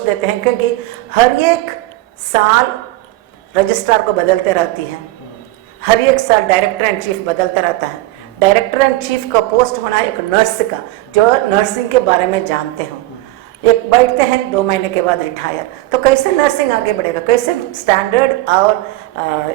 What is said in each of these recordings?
देते हैं क्योंकि हर एक साल रजिस्ट्रार को बदलते रहती है, हर एक साल डायरेक्टर एंड चीफ बदलता रहता है। डायरेक्टर एंड चीफ का पोस्ट होना एक नर्स का जो नर्सिंग के बारे में जानते हो, एक बैठते हैं 2 महीने के बाद रिटायर, तो कैसे नर्सिंग आगे बढ़ेगा, कैसे स्टैंडर्ड और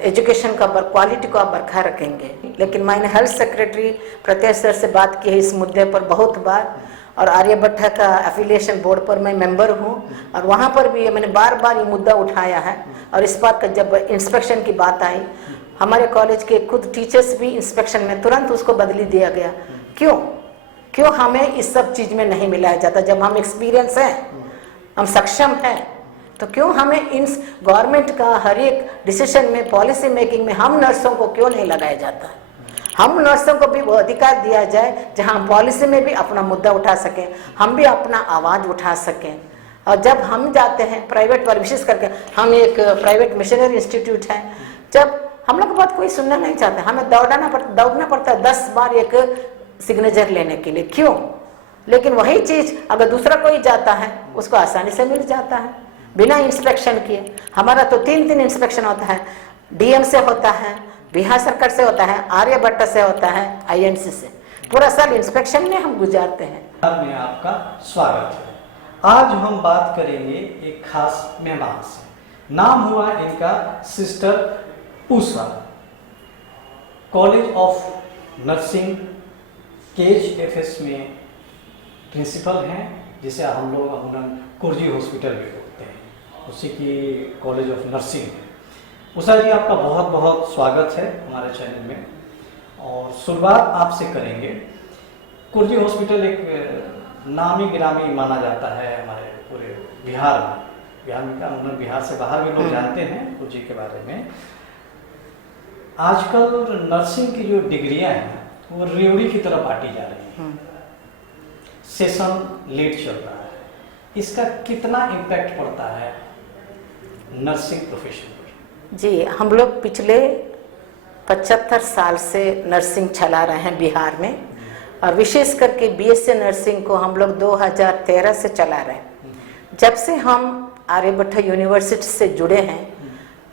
एजुकेशन का क्वालिटी को आप बरकरार रखेंगे। लेकिन मैंने हेल्थ सेक्रेटरी प्रत्यय सर से बात की है इस मुद्दे पर बहुत बार, और आर्यभट्ट का एफिलिएशन बोर्ड पर मैं मेंबर हूँ, और वहाँ पर भी मैंने बार बार ये मुद्दा उठाया है। और इस बात का जब इंस्पेक्शन की बात आई, हमारे कॉलेज के खुद टीचर्स भी इंस्पेक्शन में तुरंत उसको बदली दिया गया। क्यों हमें इस सब चीज़ में नहीं मिलाया जाता? जब हम एक्सपीरियंस हैं, हम सक्षम हैं, तो क्यों हमें इन गवर्नमेंट का हर एक डिसीजन में, पॉलिसी मेकिंग में हम नर्सों को क्यों नहीं लगाया जाता? हम नर्सों को भी वो अधिकार दिया जाए जहां हम पॉलिसी में भी अपना मुद्दा उठा सकें, हम भी अपना आवाज़ उठा सकें। और जब हम जाते हैं प्राइवेट पर, विशेष करके हम एक प्राइवेट मिशनरी इंस्टीट्यूट है, जब हम लोग की बात कोई सुनना नहीं चाहते, हमें दौड़ना पड़ता है 10 बार एक सिग्नेचर लेने के लिए। क्यों? लेकिन वही चीज़ अगर दूसरा कोई जाता है उसको आसानी से मिल जाता है बिना इंस्पेक्शन किए। हमारा तो 3 इंस्पेक्शन होता है, डीएम से होता है, बिहार सरकार से होता है, आर्यभट्ट से होता है, आईएनसी से। पूरा साल इंस्पेक्शन में हम गुजारते हैं। में आपका स्वागत है। आज हम बात करेंगे एक खास मेहमान से। नाम हुआ इनका sister Usha, college of nursing KHFS में प्रिंसिपल हैं, जिसे हम लोग अमूमन कुर्जी हॉस्पिटल भी बोलते हैं, उसी की कॉलेज ऑफ नर्सिंग है। उषा जी, आपका बहुत बहुत स्वागत है हमारे चैनल में। और शुरुआत आपसे करेंगे। कुर्जी हॉस्पिटल एक नामी गिरामी माना जाता है हमारे पूरे बिहार में क्या उन्होंने बिहार से बाहर भी लोग जानते हैं कुर्जी के बारे में। आजकल नर्सिंग की जो डिग्रियां हैं वो रेवड़ी की तरह बांटी जा रही हैं, सेशन लेट चल रहा है, इसका कितना इम्पैक्ट पड़ता है नर्सिंग प्रोफेशन पर? जी, हम लोग पिछले 75 साल से नर्सिंग चला रहे हैं बिहार में, और विशेष करके BSc नर्सिंग को हम लोग 2013 से चला रहे हैं। जब से हम आर्यभट्ट यूनिवर्सिटी से जुड़े हैं,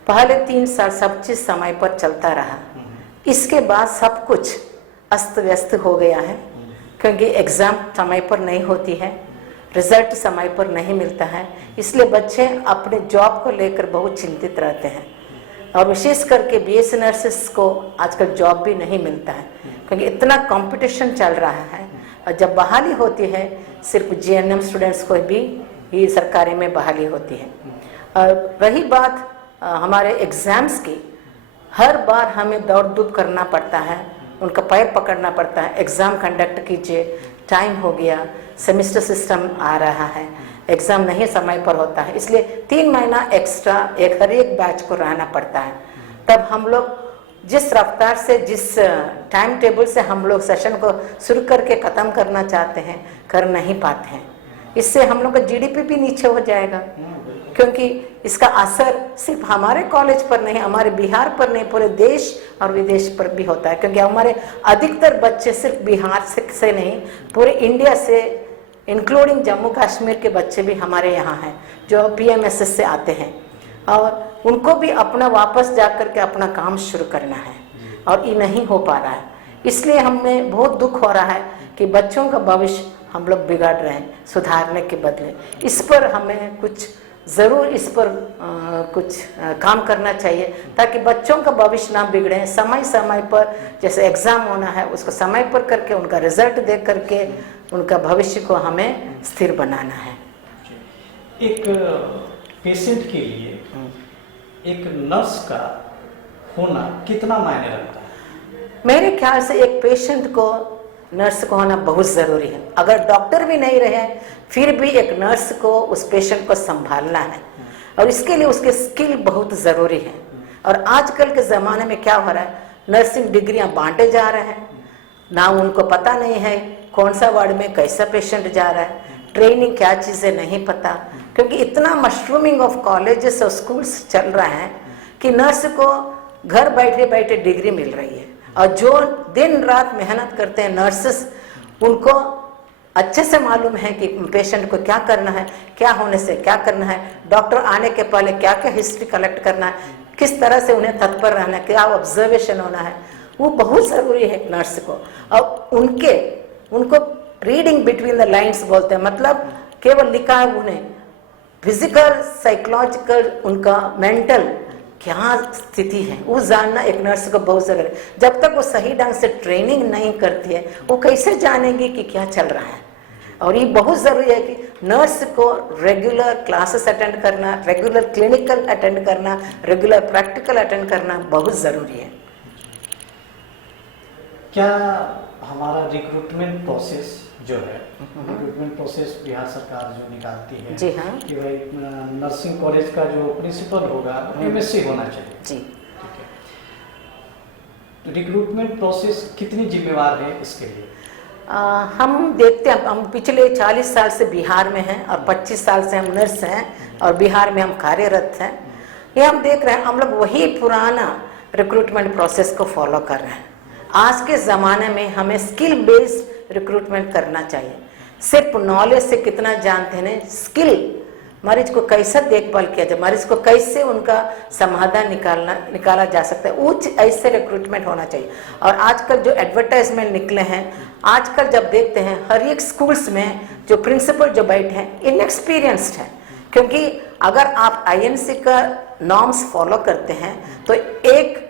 पहले 3 साल सब चीज़ समय पर चलता रहा, इसके बाद सब कुछ अस्त व्यस्त हो गया है, क्योंकि एग्ज़ाम समय पर नहीं होती है, रिजल्ट समय पर नहीं मिलता है, इसलिए बच्चे अपने जॉब को लेकर बहुत चिंतित रहते हैं। और विशेष करके BSc नर्सेस को आजकल जॉब भी नहीं मिलता है, क्योंकि इतना कंपटीशन चल रहा है। और जब बहाली होती है, सिर्फ GNM स्टूडेंट्स को भी ही सरकारी में बहाली होती है। और रही बात हमारे एग्ज़ाम्स की, हर बार हमें दौड़ धूप करना पड़ता है, उनका पैर पकड़ना पड़ता है। एग्ज़ाम कंडक्ट कीजिए, टाइम हो गया, सेमिस्टर सिस्टम आ रहा है, एग्ज़ाम नहीं समय पर होता है, इसलिए 3 महीना एक्स्ट्रा हर एक बैच को रहना पड़ता है। तब हम लोग जिस रफ्तार से, जिस टाइम टेबल से हम लोग सेशन को शुरू करके ख़त्म करना चाहते हैं, कर नहीं पाते हैं। इससे हम लोग का GDP भी नीचे हो जाएगा, क्योंकि इसका असर सिर्फ हमारे कॉलेज पर नहीं, हमारे बिहार पर नहीं, पूरे देश और विदेश पर भी होता है। क्योंकि हमारे अधिकतर बच्चे सिर्फ बिहार से नहीं, पूरे इंडिया से, इंक्लूडिंग जम्मू कश्मीर के बच्चे भी हमारे यहाँ हैं जो PMSS से आते हैं, और उनको भी अपना वापस जा कर के अपना काम शुरू करना है, और ये नहीं हो पा रहा है। इसलिए हमें बहुत दुख हो रहा है कि बच्चों का भविष्य हम लोग बिगाड़ रहे हैं सुधारने के बदले। इस पर हमें कुछ ज़रूर इस पर कुछ काम करना चाहिए, ताकि बच्चों का भविष्य ना बिगड़े। समय समय पर जैसे एग्ज़ाम होना है, उसको समय पर करके उनका रिजल्ट देख करके उनका भविष्य को हमें स्थिर बनाना है। एक पेशेंट के लिए एक नर्स का होना कितना मायने रखता है? मेरे ख्याल से एक पेशेंट को नर्स को होना बहुत ज़रूरी है। अगर डॉक्टर भी नहीं रहे, फिर भी एक नर्स को उस पेशेंट को संभालना है, और इसके लिए उसके स्किल बहुत ज़रूरी है। और आजकल के ज़माने में क्या हो रहा है, नर्सिंग डिग्रियां बांटे जा रहे हैं, ना उनको पता नहीं है कौन सा वार्ड में कैसा पेशेंट जा रहा है, ट्रेनिंग क्या चीज़ें नहीं पता, क्योंकि इतना मशरूमिंग ऑफ कॉलेजेस और स्कूल्स चल रहा है कि नर्स को घर बैठे बैठे डिग्री मिल रही है। और जो दिन रात मेहनत करते हैं नर्सेस, उनको अच्छे से मालूम है कि पेशेंट को क्या करना है, क्या होने से क्या करना है, डॉक्टर आने के पहले क्या क्या हिस्ट्री कलेक्ट करना है, किस तरह से उन्हें तत्पर रहना है, क्या ऑब्जर्वेशन होना है, वो बहुत ज़रूरी है एक नर्स को। और उनको रीडिंग बिटवीन द लाइन्स बोलते हैं, मतलब केवल लिखा है उन्हें फिजिकल साइकोलॉजिकल उनका मेंटल क्या स्थिति है वो जानना एक नर्स को बहुत ज़रूरी है। जब तक वो सही ढंग से ट्रेनिंग नहीं करती है वो कैसे जानेंगे कि क्या चल रहा है। और ये बहुत ज़रूरी है कि नर्स को रेगुलर क्लासेस अटेंड करना, रेगुलर क्लिनिकल अटेंड करना, रेगुलर प्रैक्टिकल अटेंड करना बहुत ज़रूरी है। क्या हमारा रिक्रूटमेंट प्रोसेस जो है, रिक्रूटमेंट प्रोसेस बिहार सरकार जो निकालती है जी हाँ, कि भाई नर्सिंग कॉलेज का जो प्रिंसिपल होगा MSc होना चाहिए जी, ठीक है, तो रिक्रूटमेंट प्रोसेस कितनी जिम्मेवार है इसके लिए? हम देखते हैं, हम पिछले 40 साल से बिहार में हैं और 25 साल से हम नर्स हैं और बिहार में हम कार्यरत हैं। ये हम देख रहे हैं हम लोग वही पुराना रिक्रूटमेंट प्रोसेस को फॉलो कर रहे हैं। आज के ज़माने में हमें स्किल बेस्ड रिक्रूटमेंट करना चाहिए। सिर्फ नॉलेज से कितना जानते हैं, स्किल, मरीज को कैसे देखभाल किया जाए, मरीज को कैसे उनका समाधान निकाला जा सकता है, उच्च ऐसे रिक्रूटमेंट होना चाहिए। और आजकल जो एडवर्टाइजमेंट निकले हैं, आजकल जब देखते हैं हर एक स्कूल्स में जो प्रिंसिपल जो बैठे हैं इनएक्सपीरियंस्ड हैं, क्योंकि अगर आप INC का नॉर्म्स फॉलो करते हैं तो एक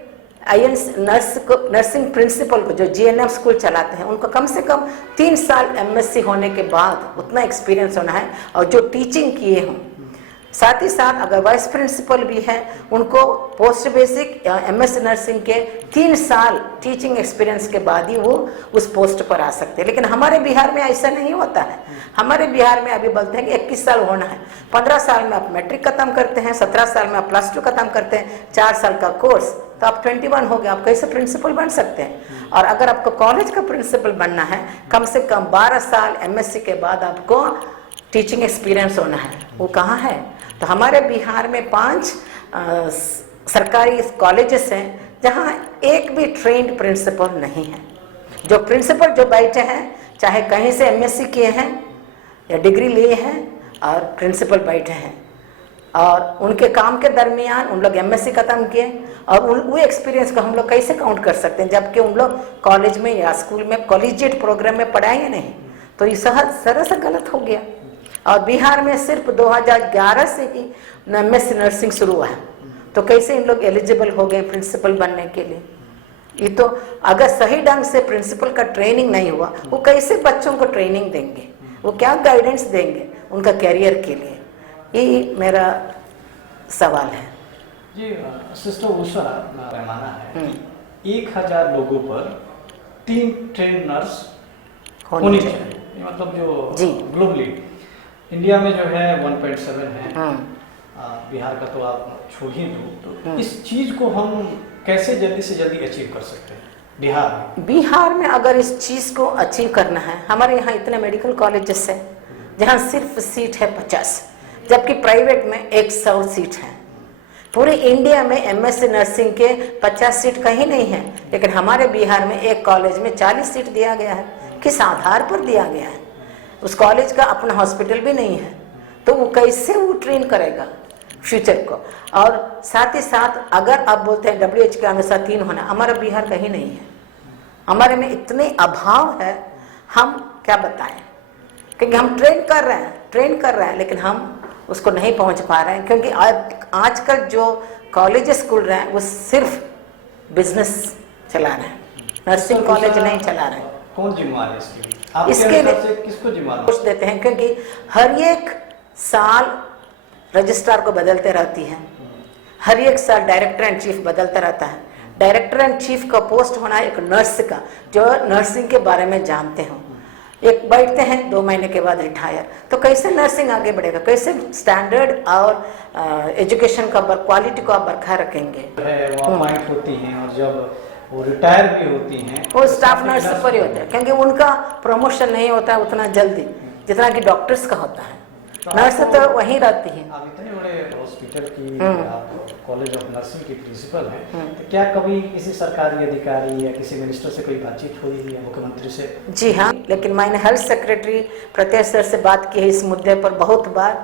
नर्सिंग प्रिंसिपल को जो GNM स्कूल चलाते हैं उनको कम से कम 3 साल MSc होने के बाद उतना एक्सपीरियंस होना है और जो टीचिंग किए हों। साथ ही साथ अगर वाइस प्रिंसिपल भी हैं उनको पोस्ट बेसिक या MSc नर्सिंग के 3 साल टीचिंग एक्सपीरियंस के बाद ही वो उस पोस्ट पर आ सकते हैं। लेकिन हमारे बिहार में ऐसा नहीं होता है। हमारे बिहार में अभी बोलते हैं कि 21 साल होना है, 15 साल में आप मैट्रिक खत्म करते हैं, 17 साल में आप +2 खत्म करते हैं, 4 साल का कोर्स, तो आप 21 हो गए, आप कैसे प्रिंसिपल बन सकते हैं। और अगर आपको कॉलेज का प्रिंसिपल बनना है कम से कम 12 साल MSc के बाद आपको टीचिंग एक्सपीरियंस होना है। वो कहाँ है? तो हमारे बिहार में 5 सरकारी कॉलेजेस हैं जहाँ एक भी ट्रेंड प्रिंसिपल नहीं है। जो प्रिंसिपल जो बैठे हैं चाहे कहीं से MSc किए हैं या डिग्री लिए हैं और प्रिंसिपल बैठे हैं और उनके काम के दरमियान उन लोग MSc खत्म किए और वो एक्सपीरियंस को हम लोग कैसे काउंट कर सकते हैं जबकि उन लोग कॉलेज में या स्कूल में कॉलेजिएट प्रोग्राम में पढ़ाए नहीं। तो ये सरस गलत हो गया। और बिहार में सिर्फ 2011 से ही MSc नर्सिंग शुरू हुआ है, तो कैसे इन लोग एलिजिबल हो गए प्रिंसिपल बनने के लिए? ये तो अगर सही ढंग से प्रिंसिपल का ट्रेनिंग नहीं हुआ वो कैसे बच्चों को ट्रेनिंग देंगे, वो क्या गाइडेंस देंगे उनका कैरियर के लिए? ये मेरा सवाल है जी। सिस्टर उषा रहमाना है कि 1000 लोगों पर 3 ट्रेन नर्स होनी चाहिए। मतलब जो जी ग्लोबली इंडिया में जो है 1.7 है, बिहार का तो आप छोड़ ही दो। तो इस चीज को हम कैसे जल्दी से जल्दी अचीव कर सकते हैं बिहार में? बिहार में अगर इस चीज को अचीव करना है, हमारे यहाँ इतने मेडिकल कॉलेजेस हैं जहाँ सिर्फ सीट है 50, जबकि प्राइवेट में 100 सीट है। पूरे इंडिया में MSc नर्सिंग के 50 सीट कहीं नहीं है, लेकिन हमारे बिहार में एक कॉलेज में 40 सीट दिया गया है। किस आधार पर दिया गया है? उस कॉलेज का अपना हॉस्पिटल भी नहीं है, तो वो कैसे वो ट्रेन करेगा फ्यूचर को? और साथ ही साथ अगर आप बोलते हैं WHO के अनुसार 3 होना, हमारा बिहार कहीं नहीं है। हमारे में इतने अभाव है, हम क्या बताएं, क्योंकि हम ट्रेन कर रहे हैं लेकिन हम उसको नहीं पहुंच पा रहे हैं, क्योंकि आजकल जो कॉलेजेस खुल रहे हैं वो सिर्फ बिजनेस चला रहे हैं, नर्सिंग कॉलेज नहीं चला रहे हैं। कौन जिम्मेदार है इसके लिए? इसके लिए किसको जिम्मेदार कुछ देते हैं, क्योंकि हर एक साल रजिस्ट्रार को बदलते रहती है, हर एक साल डायरेक्टर एंड चीफ बदलता रहता है। डायरेक्टर एंड चीफ का पोस्ट होना है एक नर्स का जो नर्सिंग के बारे में जानते हो। एक बैठते हैं 2 महीने के बाद रिटायर, तो कैसे नर्सिंग आगे बढ़ेगा? कैसे स्टैंडर्ड और एजुकेशन का क्वालिटी को आप बरकरार रखेंगे? वो अपॉइंट होती हैं और जब वो रिटायर भी होती हैं वो स्टाफ नर्स पर ही होता है, क्योंकि उनका प्रमोशन नहीं होता है उतना जल्दी जितना कि डॉक्टर्स का होता है। नर्स तो वहीं रहती है। आप इतने बड़े हॉस्पिटल की आप कॉलेज ऑफ नर्सिंग की प्रिंसिपल हैं, तो क्या कभी किसी सरकारी अधिकारी या किसी मिनिस्टर से कोई बातचीत हुई है, मुख्यमंत्री से? जी हाँ, लेकिन मैंने हेल्थ सेक्रेटरी प्रत्येक सर से बात की है इस मुद्दे पर बहुत बार,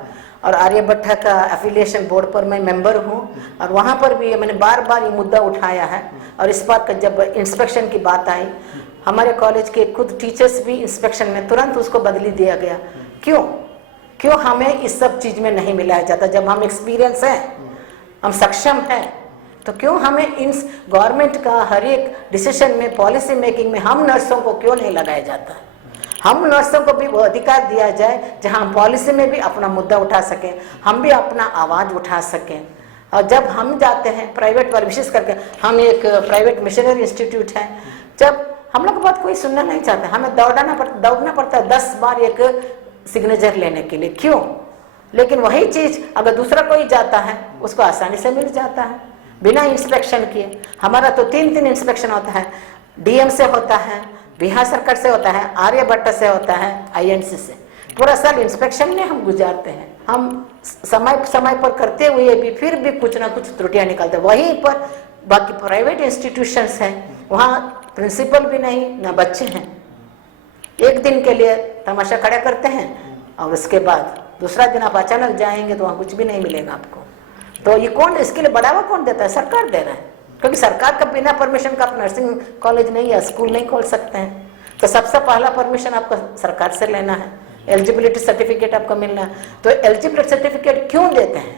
और आर्यभट्टा का एफिलिएशन बोर्ड पर मैं मेंबर हूँ, और वहाँ पर भी मैंने बार बार ये मुद्दा उठाया है। और इस बात का जब इंस्पेक्शन की बात आई, हमारे कॉलेज के खुद टीचर्स भी इंस्पेक्शन में तुरंत उसको बदली दिया गया। क्यों हमें इस सब चीज़ में नहीं मिलाया जाता? जब हम एक्सपीरियंस हैं, हम सक्षम हैं, तो क्यों हमें इन गवर्नमेंट का हर एक डिसीजन में, पॉलिसी मेकिंग में हम नर्सों को क्यों नहीं लगाया जाता? हम नर्सों को भी वो अधिकार दिया जाए जहां हम पॉलिसी में भी अपना मुद्दा उठा सकें, हम भी अपना आवाज़ उठा सकें। और जब हम जाते हैं प्राइवेट पर, विशेष करके हम एक प्राइवेट मिशनरी इंस्टीट्यूट है, जब हम लोग की बात कोई सुनना नहीं चाहता, हमें दौड़ना पड़ता है 10 बार एक सिग्नेचर लेने के लिए। क्यों? लेकिन वही चीज़ अगर दूसरा कोई जाता है उसको आसानी से मिल जाता है बिना इंस्पेक्शन किए। हमारा तो 3 इंस्पेक्शन होता है, डीएम से होता है, बिहार सरकार से होता है, आर्यभट्ट से होता है, आईएनसी से। पूरा साल इंस्पेक्शन में हम गुजारते हैं। हम समय पर करते हुए भी फिर भी कुछ ना कुछ त्रुटियां निकालते हैं। वहीं पर बाकी प्राइवेट इंस्टीट्यूशंस हैं, वहाँ प्रिंसिपल भी नहीं, ना बच्चे हैं। एक दिन के लिए तमाशा खड़ा करते हैं और उसके बाद दूसरा दिन आप अचानक जाएंगे तो वहाँ कुछ भी नहीं मिलेगा आपको। तो ये कौन, इसके लिए बढ़ावा कौन देता है? सरकार दे रहा है, क्योंकि सरकार का बिना परमिशन का आप नर्सिंग कॉलेज नहीं या स्कूल नहीं खोल सकते हैं। तो सबसे पहला परमिशन आपको सरकार से लेना है, एलिजिबिलिटी सर्टिफिकेट आपको मिलना है। तो एलिजिबिलिटी सर्टिफिकेट क्यों देते हैं?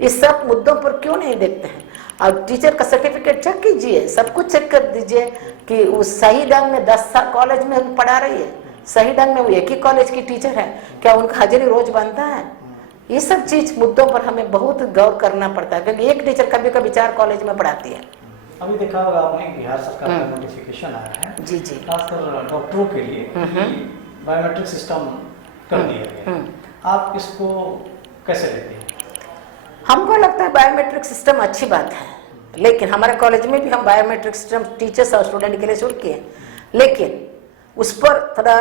इस सब मुद्दों पर क्यों नहीं देखते हैं? और टीचर का सर्टिफिकेट चेक कीजिए, सब कुछ चेक कर दीजिए कि वो सही ढंग में 10 साल कॉलेज में पढ़ा रही है, सही ढंग में वो एक ही कॉलेज की टीचर है, क्या उनका हाजिरी रोज बनता है? ये सब चीज मुद्दों पर हमें बहुत गौर करना पड़ता है, क्योंकि एक टीचर कभी कभी 4 कॉलेज में पढ़ाती है। अभी देखा होगा आपने, बिहार सरकार का नोटिफिकेशन आया है, जी, खासकर डॉक्टरों के लिए बायोमेट्रिक सिस्टम कर दिया गया। आप इसको कैसे लेते हैं? हमको लगता है बायोमेट्रिक सिस्टम अच्छी बात है, लेकिन हमारे कॉलेज में भी हम बायोमेट्रिक सिस्टम टीचर्स और स्टूडेंट के लिए शुरू किए, लेकिन उस पर थोड़ा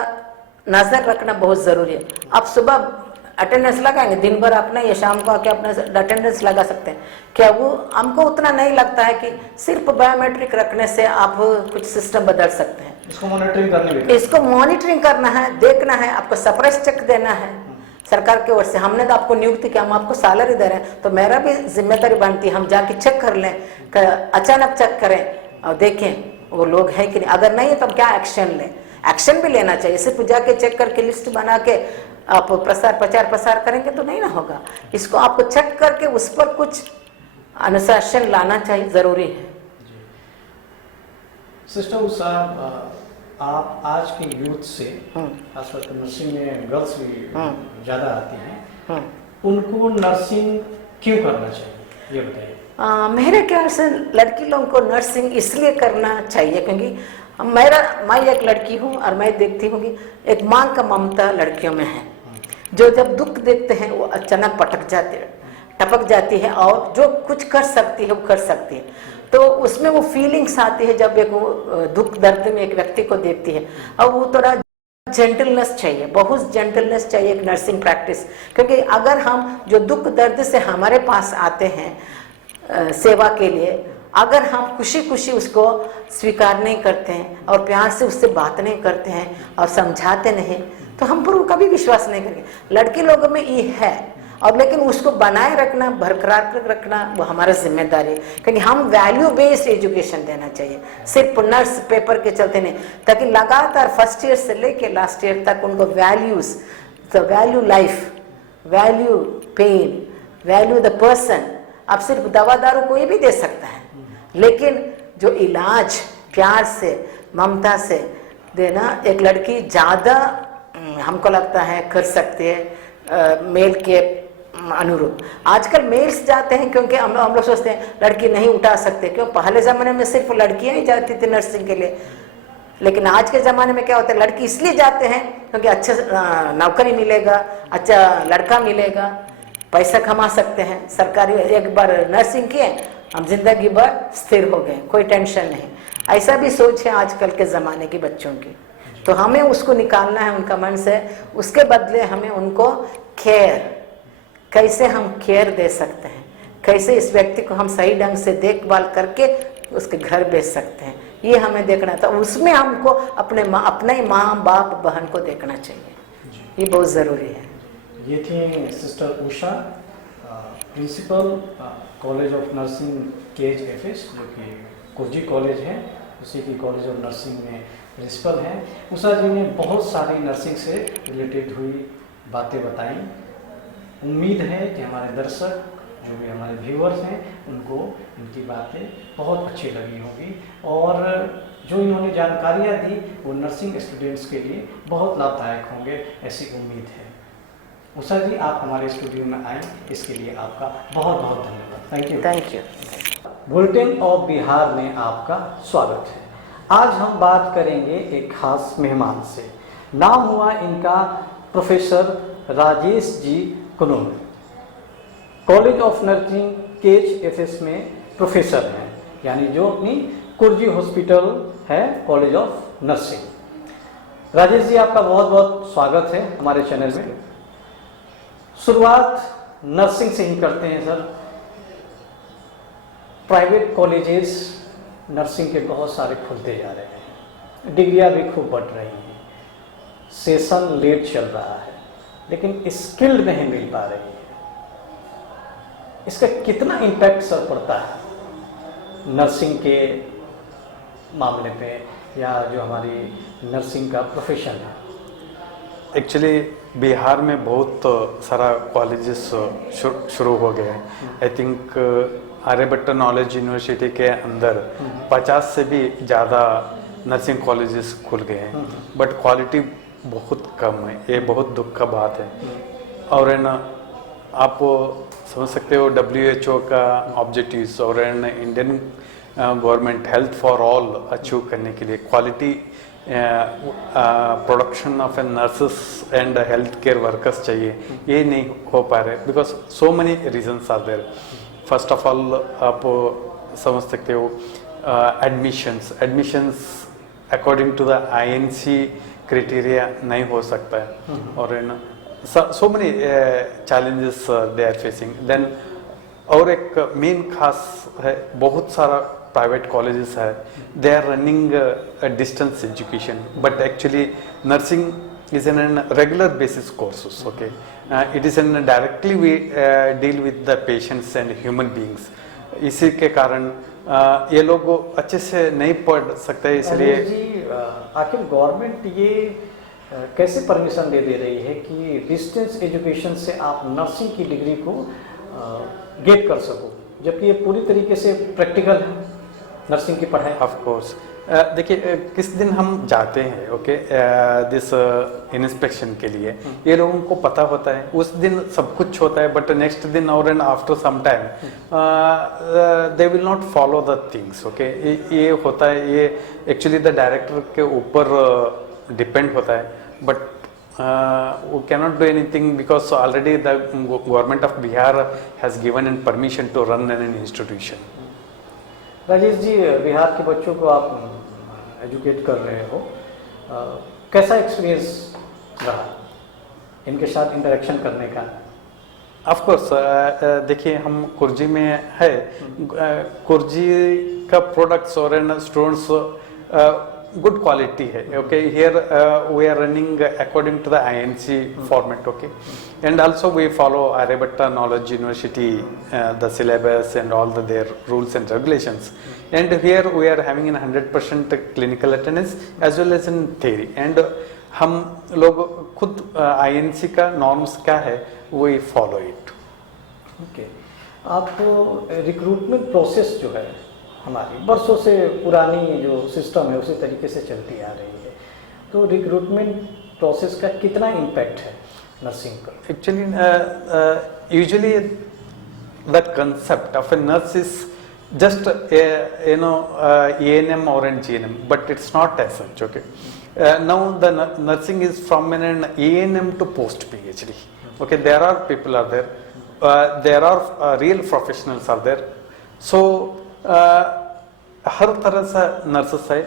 नजर रखना बहुत जरूरी है। आप सुबह अटेंडेंस लगाएंगे, दिन भर अपने या शाम को आके अपने अटेंडेंस लगा सकते हैं, क्या वो हमको उतना नहीं लगता है कि सिर्फ बायोमेट्रिक रखने से आप कुछ सिस्टम बदल सकते हैं। इसको मॉनिटरिंग करना है, देखना है, आपको सरप्राइज चेक देना है सरकार की ओर से। हमने तो आपको नियुक्ति किया, हम आपको सैलरी दे रहे हैं, तो मेरा भी जिम्मेदारी बनती है हम जाके चेक कर लें, अचानक चेक करें और देखें वो लोग हैं कि नहीं। अगर नहीं है तो हम क्या एक्शन लें? एक्शन भी लेना चाहिए, सिर्फ जाके चेक करके लिस्ट बना के आप प्रचार प्रसार करेंगे तो नहीं ना होगा। इसको आपको चेक करके उस पर कुछ अनुशासन लाना चाहिए, जरूरी है। सिस्टर साहब, आप आज के यूथ से, खासकर नर्सिंग में गर्ल्स भी ज़्यादा आती हैं, उनको नर्सिंग क्यों करना चाहिए ये बताइए। मेरे ख्याल से लड़की लोगों को नर्सिंग इसलिए करना चाहिए क्योंकि मैं एक लड़की हूँ और मैं देखती हूँ कि एक माँ का ममता लड़कियों में है, जो जब दुख देखते हैं वो अचानक टपक जाती है और जो कुछ कर सकती है वो कर सकती है। तो उसमें वो फीलिंग्स आती है जब एक वो दुख दर्द में एक व्यक्ति को देखती है, और वो थोड़ा जेंटलनेस चाहिए, बहुत जेंटलनेस चाहिए एक नर्सिंग प्रैक्टिस। क्योंकि अगर हम जो दुख दर्द से हमारे पास आते हैं सेवा के लिए, अगर हम खुशी खुशी उसको स्वीकार नहीं करते हैं और प्यार से उससे बात नहीं करते हैं और समझाते नहीं, तो हम पर कभी विश्वास नहीं करेंगे। लड़की लोगों में ये है, और लेकिन उसको बनाए रखना, बरकरार रखना वो हमारा जिम्मेदारी है। क्योंकि हम वैल्यू बेस्ड एजुकेशन देना चाहिए, सिर्फ नर्स पेपर के चलते नहीं, ताकि लगातार फर्स्ट ईयर से लेके लास्ट ईयर तक उनको values, the value life, value pain, value the person. आप सिर्फ दवा दारू कोई भी दे सकता है, लेकिन जो इलाज प्यार से ममता से देना एक लड़की ज़्यादा हमको लगता है कर सकती है मेल के अनुरूप। आजकल मेल्स जाते हैं क्योंकि हम लोग सोचते हैं लड़की नहीं उठा सकते, क्यों? पहले ज़माने में सिर्फ लड़कियां ही जाती थी नर्सिंग के लिए, लेकिन आज के ज़माने में क्या होता है, लड़की इसलिए जाते हैं क्योंकि अच्छा नौकरी मिलेगा, अच्छा लड़का मिलेगा, पैसा कमा सकते हैं सरकारी। एक बार नर्सिंग किए हम जिंदगी भर स्थिर हो गए, कोई टेंशन नहीं। ऐसा भी सोच है आजकल के ज़माने के बच्चों की, तो हमें उसको निकालना है उनका मन से। उसके बदले हमें उनको केयर, कैसे हम केयर दे सकते हैं, कैसे इस व्यक्ति को हम सही ढंग से देखभाल करके उसके घर भेज सकते हैं, ये हमें देखना था। उसमें हमको अपने माँ बाप बहन को देखना चाहिए, ये बहुत ज़रूरी है। ये थी sister Usha, principal college of nursing cage एफएस, जो कि कुर्जी कॉलेज है, उसी की कॉलेज ऑफ नर्सिंग में प्रिंसिपल हैं। उषा जी ने बहुत सारी नर्सिंग से रिलेटेड हुई बातें बताई। उम्मीद है कि हमारे दर्शक, जो भी हमारे व्यूअर्स हैं, उनको इनकी बातें बहुत अच्छी लगी होगी और जो इन्होंने जानकारियाँ दी वो नर्सिंग स्टूडेंट्स के लिए बहुत लाभदायक होंगे, ऐसी उम्मीद है। उषा जी, आप हमारे स्टूडियो में आए, इसके लिए आपका बहुत बहुत धन्यवाद। Thank you. Thank you. Bulletin of Bihar में आपका स्वागत है। आज हम बात करेंगे एक खास मेहमान से। नाम हुआ इनका professor Rajesh ji Kunun. College of nursing cage FS में प्रोफेसर हैं, यानी जो अपनी कुर्जी हॉस्पिटल है college of nursing. Rajesh ji, आपका बहुत बहुत स्वागत है हमारे चैनल में। शुरुआत नर्सिंग से ही करते हैं सर। प्राइवेट कॉलेजेस नर्सिंग के बहुत सारे खुलते जा रहे हैं, डिग्रियां भी खूब बढ़ रही हैं, सेशन लेट चल रहा है, लेकिन स्किल्ड नहीं मिल पा रही है। इसका कितना इम्पैक्ट सर पड़ता है नर्सिंग के मामले पे, या जो हमारी नर्सिंग का प्रोफेशन है? एक्चुअली बिहार में बहुत सारा कॉलेजेस शुरू हो गए हैं। I think Aryabhatta knowledge university के अंदर 50 से भी ज़्यादा नर्सिंग कॉलेजेस खुल गए हैं, बट क्वालिटी बहुत कम है। ये बहुत दुख का बात है। और है ना, आप समझ सकते हो WHO का ऑब्जेक्टिव्स और Indian government health for all achieve करने के लिए quality production of nurses and health care workers चाहिए, ये नहीं हो पा रहे because so many reasons are there. First of all, आप समझ सकते हो admissions according to the INC criteria नहीं हो सकता है, और so many challenges they are facing. Then और एक मेन खास है, बहुत सारा प्राइवेट कॉलेजेस है, they are running distance education, but actually nursing is in a regular basis courses, okay. It is in directly we deal with the patients and human beings. इसी के कारण ये लोग अच्छे से नहीं पढ़ सकते, इसलिए जी आखिर गवर्नमेंट ये कैसे परमिशन दे रही है कि डिस्टेंस एजुकेशन से आप नर्सिंग की डिग्री को गेट कर सको, जबकि ये पूरी तरीके से प्रैक्टिकल है नर्सिंग की पढ़ाई? ऑफ कोर्स देखिए, किस दिन हम जाते हैं ओके दिस इंस्पेक्शन के लिए, ये लोगों को पता होता है उस दिन सब कुछ होता है, बट नेक्स्ट दिन और and after some time they will not follow the things, okay. ये होता है, ये एक्चुअली द डायरेक्टर के ऊपर डिपेंड होता है, but we cannot do anything because already the government of Bihar has given an permission to run an institution. Rajesh ji, Bihar के बच्चों को आप एजुकेट कर रहे हो, कैसा एक्सपीरियंस रहा इनके साथ इंटरेक्शन करने का? ऑफ कोर्स देखिए, हम कुर्जी में है, कुर्जी का प्रोडक्ट्स और स्टूडेंट्स good quality है, okay. Here we are running according to the INC format, okay, and also we follow Aryabhatta Knowledge University the syllabus and all their rules and regulations, and here we are having 100% clinical attendance as well as in theory, and हम लोग खुद INC का norms क्या है we follow it. Okay. आप recruitment process जो है हमारी बरसों से पुरानी जो सिस्टम है उसी तरीके से चलती आ रही है, तो रिक्रूटमेंट प्रोसेस का कितना इम्पैक्ट है नर्सिंग का? Actually usually the concept of a nurse is just ANM or an GNM, but it's not as such, okay. Now the nursing is from an ANM to post PhD, okay. There are people are there, there are real professionals are there, so हर तरह से nurses है.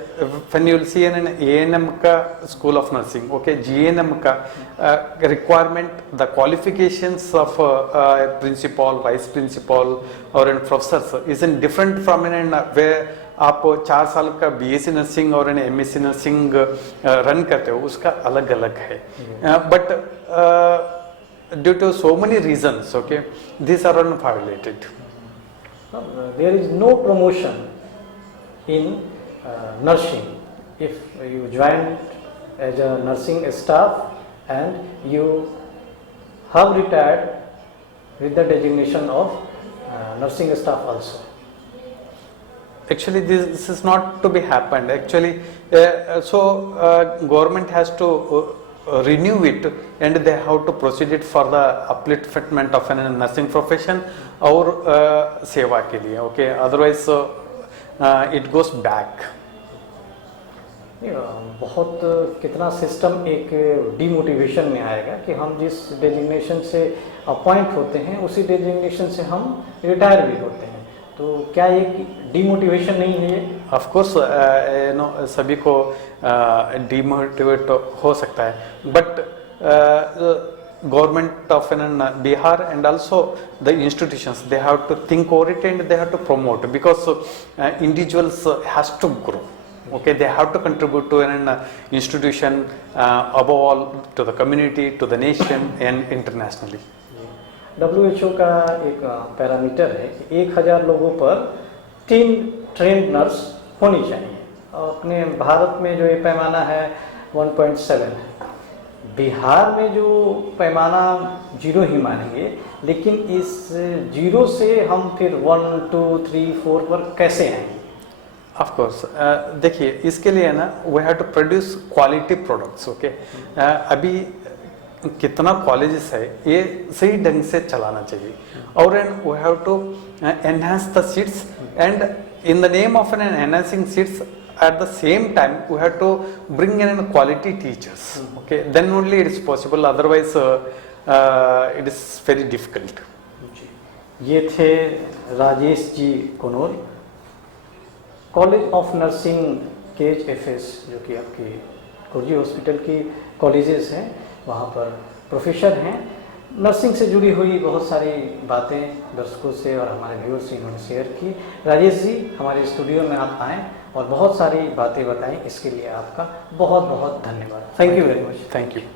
When you will see in an ANM का school of nursing, okay, GNM का requirement, the qualifications of principal, vice principal और in professors is in different from in way आप 4 साल का BSc nursing और MSc नर्सिंग रन करते हो, उसका अलग अलग है. But due to so many reasons, okay, this are unviolated. There is no promotion in nursing. If you join as a nursing staff and you have retired with the designation of nursing staff also. Actually, this is not to be happened. Actually, government has to renew it, and they have to proceed it for the upliftment of a nursing profession और सेवा के लिए. Okay, otherwise it goes back. बहुत कितना system एक demotivation में आएगा कि हम जिस डेजिग्नेशन से अपॉइंट होते हैं उसी डेजिग्नेशन से हम रिटायर भी होते हैं. तो क्या ये डिमोटिवेशन नहीं है? ऑफ कोर्स सभी को डिमोटिवेट हो सकता है, but government of Bihar and also the institutions, they have to think over it and they have to promote, because individuals has to grow. Okay, they have to contribute to an institution, above all to the community, to the nation and internationally. WHO का एक parameter है कि 1000 लोगों पर 3 trend nurse होनी चाहिए. अपने भारत में जो ये पैमाना है 1.7 है. बिहार में जो पैमाना 0 ही मानेंगे, लेकिन इस 0 से हम फिर 1, 2, 3, 4 पर कैसे आएंगे? ऑफ कोर्स देखिए, इसके लिए ना we have to produce quality products. Okay, अभी कितना कॉलेजेस है ये सही ढंग से चलाना चाहिए, और we have to enhance the seats, and in the name of an enhancing seats, at the same time we have to bring in quality teachers. Okay, then only it is possible, otherwise it is very difficult. ये थे Rajesh ji Kunur, college of nursing KHFS, जो कि आपकी Kurji hospital की colleges हैं, वहाँ पर professor हैं. नर्सिंग से जुड़ी हुई बहुत सारी बातें दर्शकों से और हमारे व्यूअर्स से इन्होंने शेयर की. राजेश जी, हमारे स्टूडियो में आप आएँ और बहुत सारी बातें बताएं, इसके लिए आपका बहुत बहुत धन्यवाद. Thank you very much. Thank you.